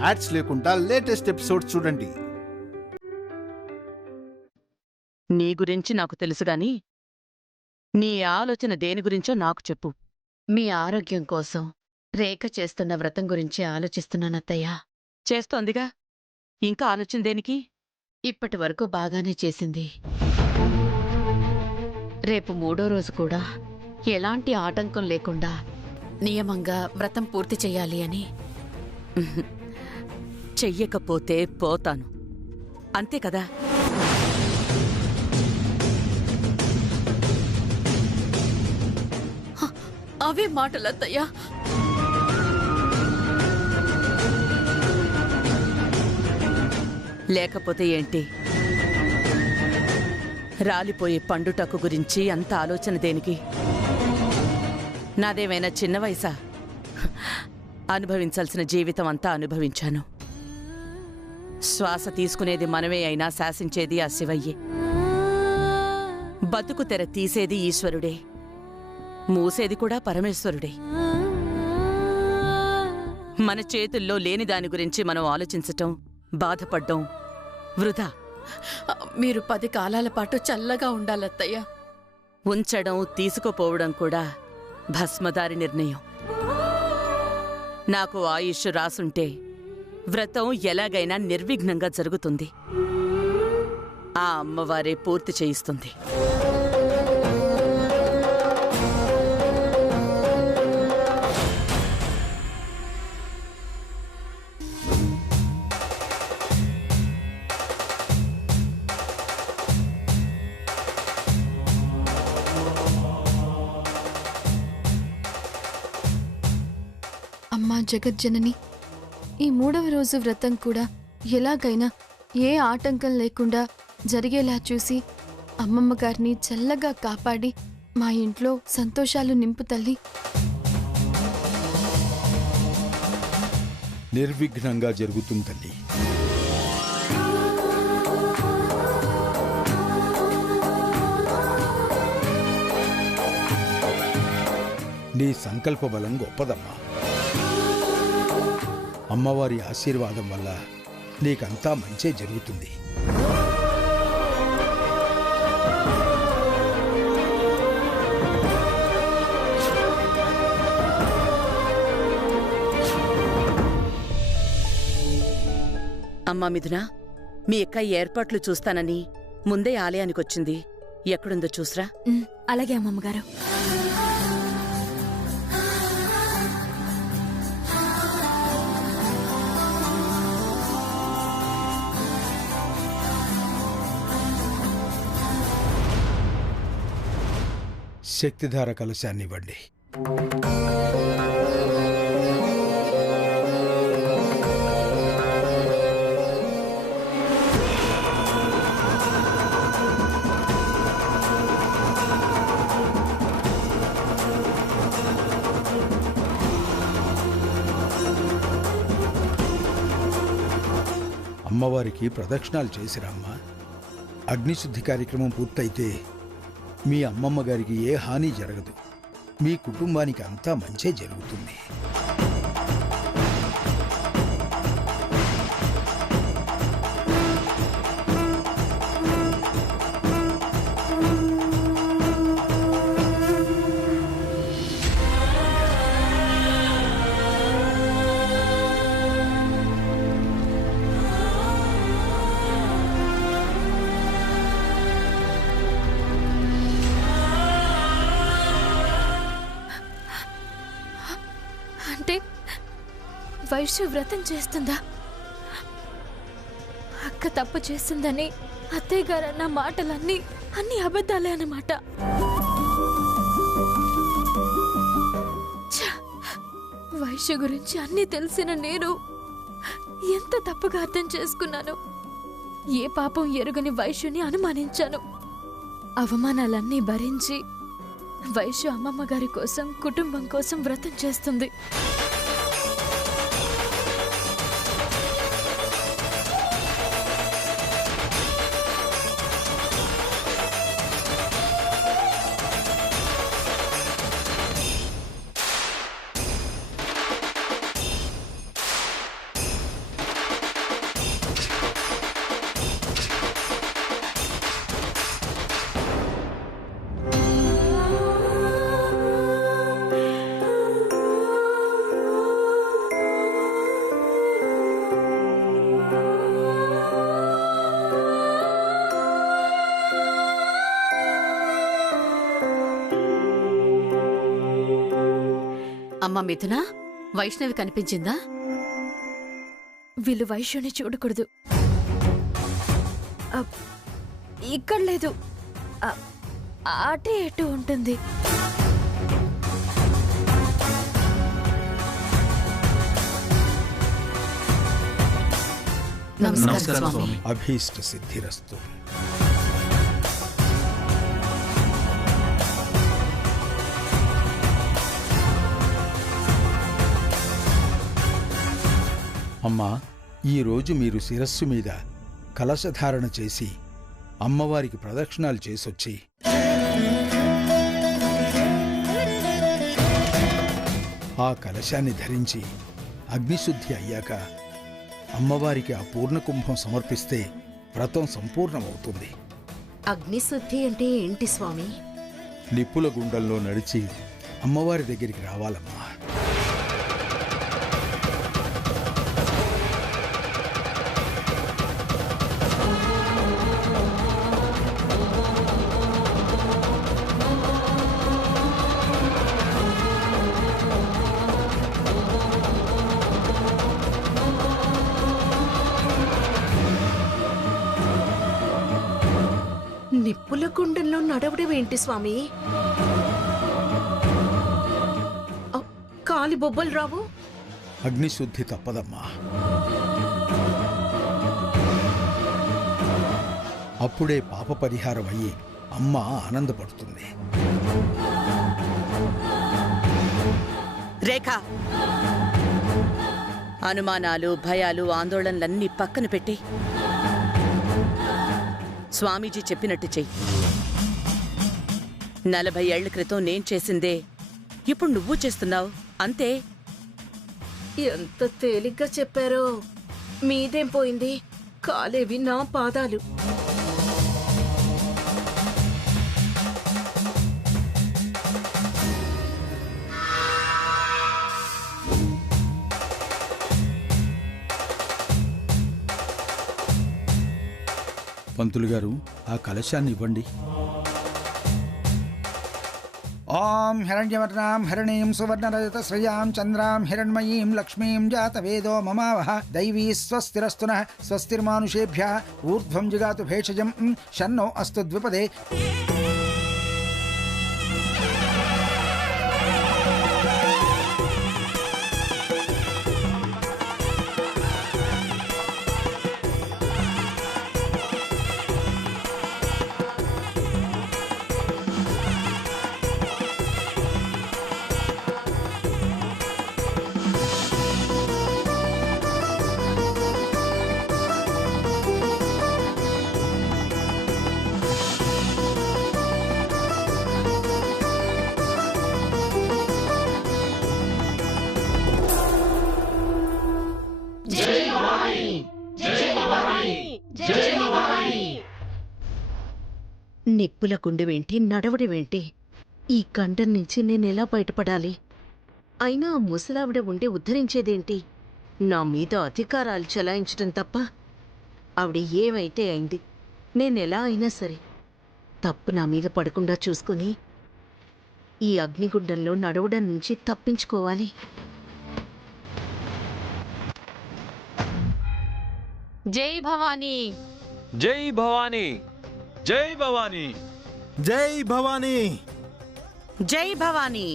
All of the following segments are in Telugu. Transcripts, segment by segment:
యాడ్స్ లేకుండా లేటెస్ట్ ఎపిసోడ్స్ చూడండి. నీ గురించి నాకు తెలుసుగాని నీ ఆలోచన దేని గురించో నాకు చెప్పు. మీ ఆరోగ్యం కోసం రేఖ చేస్తున్న వ్రతం గురించి ఆలోచిస్తున్నానత్తయ్యా. చేస్తోందిగా, ఇంకా ఆలోచన దేనికి? ఇప్పటి వరకు బాగానే చేసింది. రేపు 3వ రోజు కూడా ఎలాంటి ఆటంకం లేకుండా నియమంగా వ్రతం పూర్తి చెయ్యాలి అని. చెయ్యకపోతే పోతాను, అంతే కదా? అవే మాటలత్తయ్యా. లేకపోతే ఏంటి? రాలిపోయే పండుటకు గురించి అంత ఆలోచన దేనికి? నాదేమైనా చిన్న వయసా? అనుభవించాల్సిన జీవితం అంతా అనుభవించాను. శ్వాస తీసుకునేది మనమే అయినా శాసించేది ఆ శివయ్యే. బతుకు తెర తీసేది ఈశ్వరుడే, మూసేది కూడా పరమేశ్వరుడే. మన చేతుల్లో లేని దాని గురించి మనం ఆలోచించటం, బాధపడ్డం వృధా. మీరు 10 కాలాల పాటు చల్లగా ఉండాలత్తయ్యా. ఉంచడం, తీసుకుపోవడం కూడా భస్మదారి నిర్ణయం. నాకు ఆయుష్ రాసుంటే వ్రతం ఎలాగైనా నిర్విఘ్నంగా జరుగుతుంది. ఆ అమ్మవారే పూర్తి చేయిస్తుంది. అమ్మా జగజ్జనని, ఈ 3వ రోజు వ్రతం కూడా ఎలాగైనా ఏ ఆటంకం లేకుండా జరిగేలా చూసి అమ్మమ్మ గారిని చల్లగా కాపాడి మా ఇంట్లో సంతోషాలు నింపు తల్లి. నిర్విఘ్నంగా జరుగుతుంది తల్లి. నీ సంకల్ప బలం గొప్పదమ్మా. అమ్మవారి ఆశీర్వాదం వల్ల నీకంతా మంచే జరుగుతుంది. అమ్మా మిథున, మీ అక్క ఏర్పాట్లు చూస్తానని ముందే ఆలయానికొచ్చింది. ఎక్కడుందో చూసరా? అలాగే అమ్మమ్మగారు. శక్తిధార కలశాన్ని ఇవ్వండి. అమ్మవారికి ప్రదక్షిణాలు చేసిరమ్మా. అగ్నిశుద్ధి కార్యక్రమం పూర్తయితే మీ అమ్మమ్మ గారికి ఏ హాని జరగదు. మీ కుటుంబానికి అంతా మంచే జరుగుతుంది. వైశ్య వ్రతం చేస్తుందా? అక్క తప్పు చేస్తుందని అత్తయ్య గారు అన్న మాటలన్నీ అన్ని అబద్ధాలే అన్నమాట. వైశ్య గురించి అన్నీ తెలిసిన నేను ఎంత తప్పుగా అర్థం చేసుకున్నాను. ఏ పాపం ఎరుగని వైశ్యుని అనుమానించాను. అవమానాలన్నీ భరించి వైశ్య అమ్మమ్మ గారి కోసం, కుటుంబం కోసం వ్రతం చేస్తుంది. అమ్మ మిథున, వైష్ణవి కనిపించిందా? వీళ్ళు వైశ్యుని చూడకూడదు. ఇక్కడ లేదు, అటే ఎటు ఉంటుంది. నమస్కారం స్వామి. అభీష్ట సిద్ధిరస్తు. అమ్మా, ఈరోజు మీరు శిరస్సు మీద కలశధారణ చేసి అమ్మవారికి ప్రదక్షిణాలు చేసొచ్చి ఆ కలశాన్ని ధరించి అగ్నిశుద్ధి అయ్యాక అమ్మవారికి ఆ పూర్ణకుంభం సమర్పిస్తే వ్రతం సంపూర్ణమవుతుంది. అగ్నిశుద్ధి అంటే ఏంటి స్వామి? నిప్పుల గుండంలో నడిచి అమ్మవారి దగ్గరికి రావాలమ్మా. నిప్పుల కుండంలో నడవడం ఏంటి స్వామి? కాలి బొబ్బలు రావు? అగ్నిశుద్ధి తప్పదమ్మా. అప్పుడే పాప పరిహారం అయ్యి అమ్మ ఆనందపడుతుంది. రేఖ, అనుమానాలు, భయాలు, ఆందోళనలన్నీ పక్కన పెట్టి స్వామీజీ చెప్పినట్టు చెయ్యి. 40 ఏళ్ల క్రితం నేను చేసిందే ఇప్పుడు నువ్వు చేస్తున్నావు, అంతే. ఎంత తేలిగ్గా చెప్పారో. మీదేం పోయింది? కాలేవి నా పాదాలు. పంతులు గారు, ఆ కలశాన్ని ఇవ్వండి. ఓం హిరణ్యవర్ణాం హిరణీం సువర్ణరజత శ్రియాం చంద్రాం హిరణ్మయీం లక్ష్మీం జాతవేదో మమావహ దైవీ స్వస్తిరస్తునః స్వస్తిర్మానుషేభ్యః ఊర్ధ్వం జిగాతు భేషజం షన్నో అస్తు ద్విపదే. నిప్పుల కుండమేంటి, నడవడమేంటి? ఈ కండం నుంచి నేనెలా బయటపడాలి? అయినా ఆ ముసలావిడ ఉండి ఉద్ధరించేదేంటి? నా మీద అధికారాలు చెలాయించడం తప్ప. ఆవిడ ఏమైతే అయింది, నేనెలా అయినా సరే తప్పు నా మీద పడకుండా చూసుకుని ఈ అగ్నిగుండంలో నడవడం నుంచి తప్పించుకోవాలి. జై భవానీ. జై భవానీ. జై భవానీ. జై భవానీ. జై భవానీ.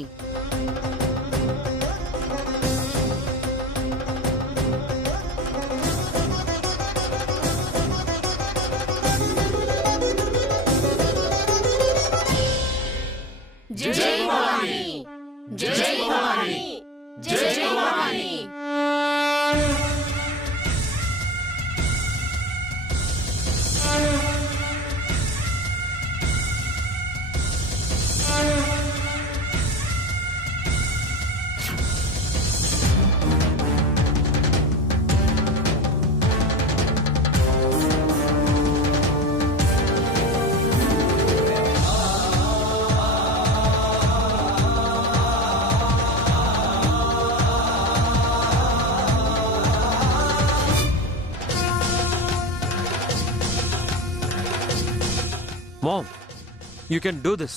జై భవానీ. జై భవానీ. జై Bhavani. Mom, you can do this.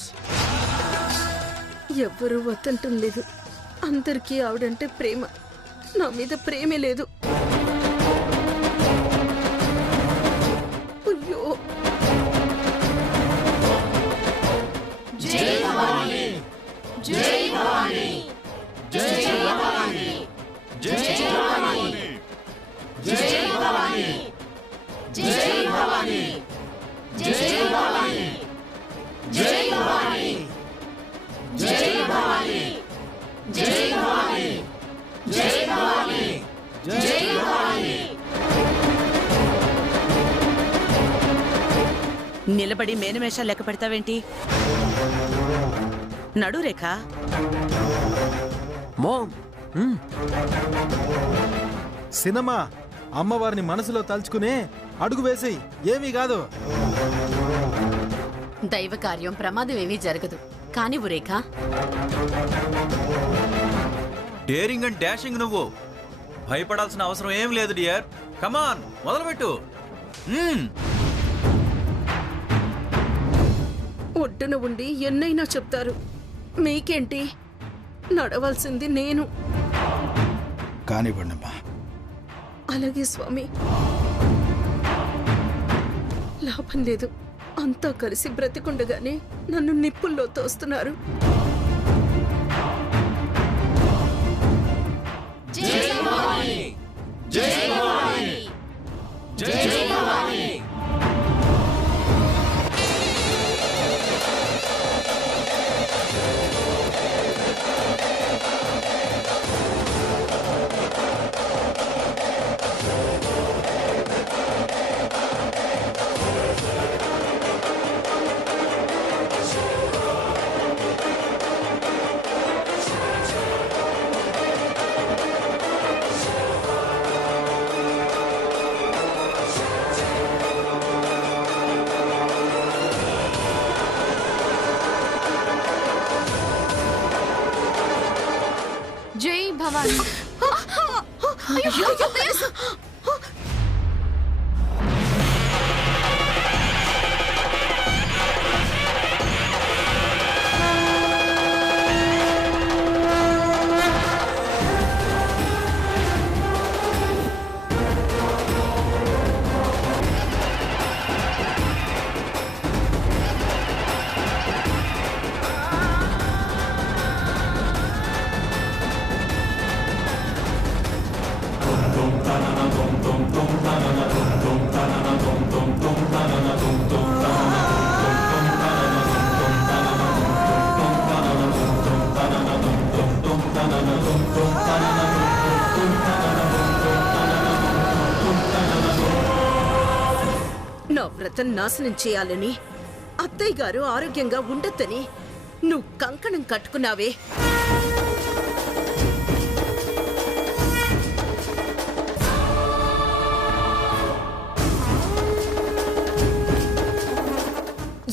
ఎవ్వరూ వద్దంటం లేదు. అందరికీ ఆవిడంటే ప్రేమ, నా మీద ప్రేమే లేదు. అయ్యో, నిలబడి మేనమేషాలు లెక్క పెడతావేంటి? నడు రేఖ. మామ్. సినిమా అమ్మవారిని మనసులో తలుచుకునే అడుగు వేసేయి, ఏమీ కాదు. దైవ కార్యం ప్రమాదం ఏమీ జరగదు. కాని రేఖ, డేరింగ్ అండ్ డాషింగ్ నువ్వు. భయపడాల్సిన అవసరం ఏం లేదు డియర్. కమాన్, మొదలుపెట్టు. ఒడ్డున ఉండి ఎన్నైనా చెప్తారు, మీకేంటి? నడవాల్సింది నేను. కానివ్వండమ్మా. అలాగే స్వామి. లాభం లేదు, అంతా కలిసి బ్రతికుండగానే నన్ను నిప్పుల్లో తోస్తున్నారు. జై భవాని. నా వ్రతం నాశనం చేయాలని, అత్తయ్య గారు ఆరోగ్యంగా ఉండొద్దని నువ్వు కంకణం కట్టుకున్నావే.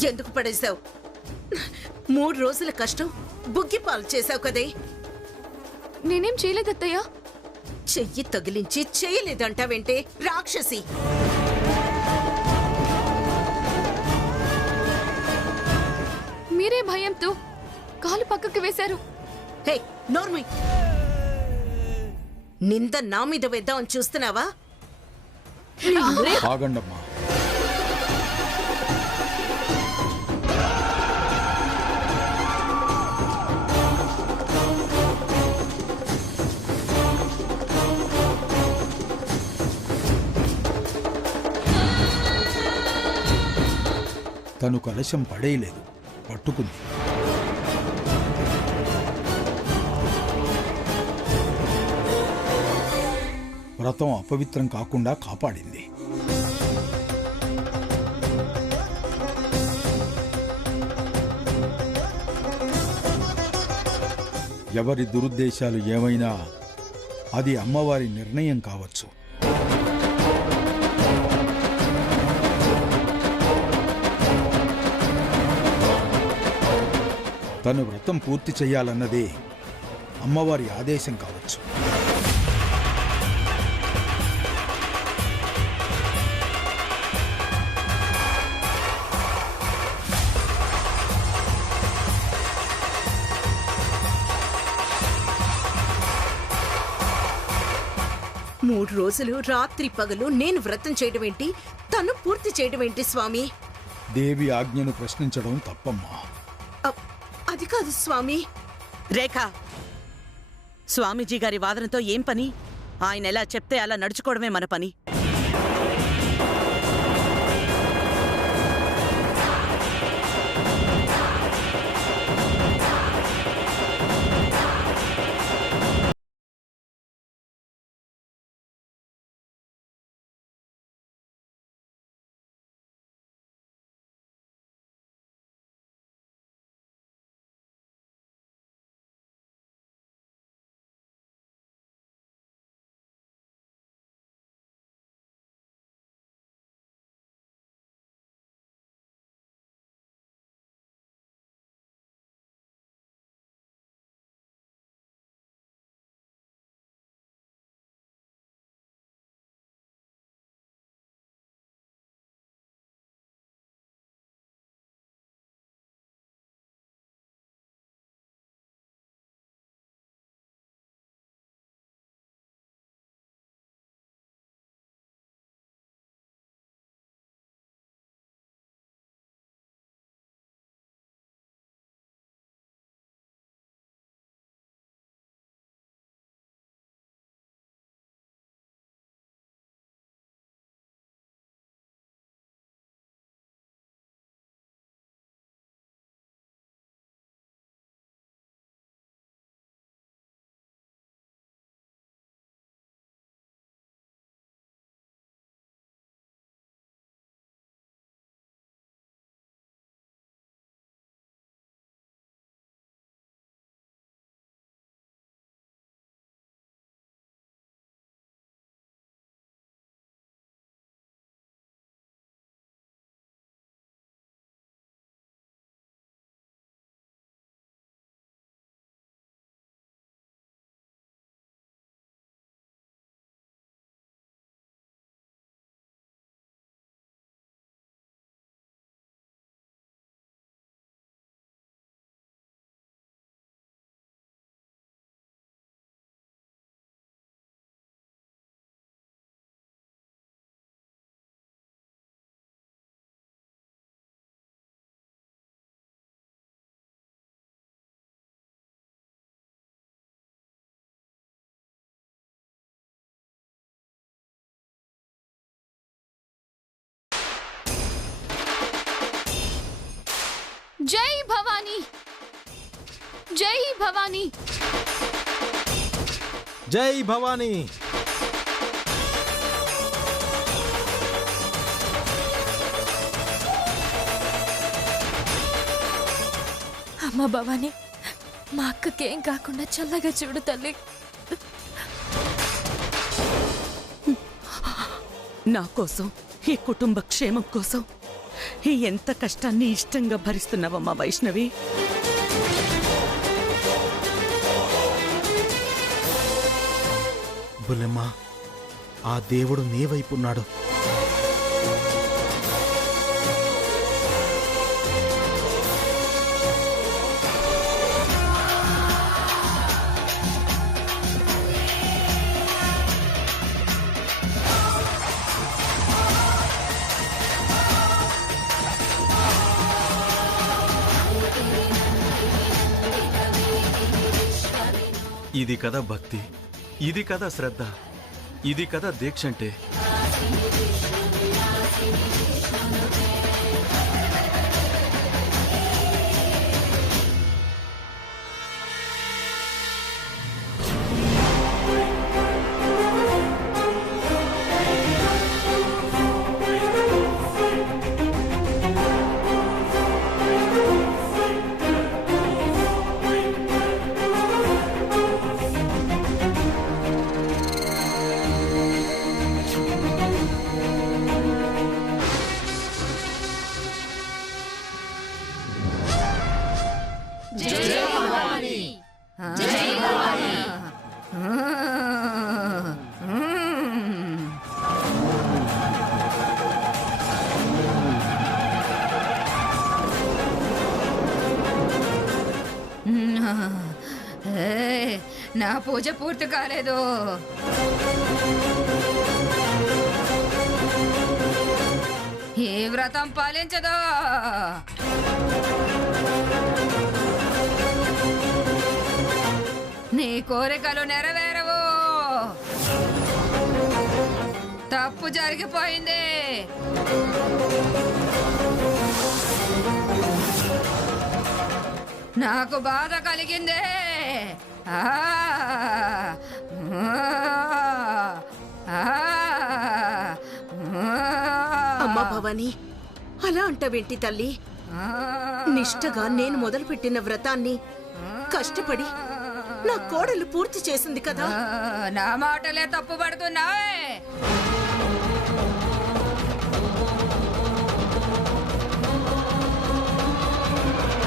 ఎందుకు పడేశావు? 3 రోజుల కష్టం బుగ్గిపాలు చేశావు కదే. నేనేం చేయలేదు అత్తయ్య. చెయ్యి తగిలించి చేయలేదంటావేంటే రాక్షసి. మీరే భయంతో కాలు పక్కకు వేశారు. హే నోర్మి, నింద నా మీద వేద్దామని చూస్తున్నావా? ఆగండమ్మా. తను కలశం పడేయలేదు, పట్టుకుంది. వ్రతం అపవిత్రం కాకుండా కాపాడింది. ఎవరి దురుద్దేశాలు ఏమైనా అది అమ్మవారి నిర్ణయం కావచ్చు. తను వ్రతం పూర్తి చెయ్యాలన్నదే అమ్మవారి ఆదేశం కావచ్చు. 3 రోజులు రాత్రి పగలు నేను వ్రతం చేయడం ఏంటి, తను పూర్తి చేయడం ఏంటి స్వామి? దేవి ఆజ్ఞను ప్రశ్నించడం తప్పమ్మా. అది కాదు స్వామి. రేఖ, స్వామీజీ గారి వాదనతో ఏం పని? ఆయన ఎలా చెప్తే అలా నడుచుకోవడమే మన పని. జై భవానీ, జై భవానీ, జై భవానీ. అమ్మ భవానీ, మా అక్కకేం కాకుండా చల్లగా చూడు తల్లి. నా కోసం, ఈ కుటుంబ క్షేమం కోసం ఎంత కష్టాన్ని ఇష్టంగా భరిస్తున్నావమ్మా వైష్ణవి. బుల్లెమ్మా, ఆ దేవుడు నీ వైపున్నాడు. ఇది కదా భక్తి, ఇది కదా శ్రద్ధ, ఇది కదా దీక్ష అంటే. నా పూజ పూర్తి కాలేదు. వ్రతం పాలించదు. నీ కోరికలు నెరవేరవు. తప్పు జరిగిపోయింది. నాకు బాధ కలిగిందే. అమ్మా భవాని, అలా అంటావేంటి తల్లి? నిష్టగా నేను మొదలుపెట్టిన వ్రతాన్ని కష్టపడి నా కోడలు పూర్తి చేసింది కదా. నా మాటలే తప్పు పడుతున్నావే.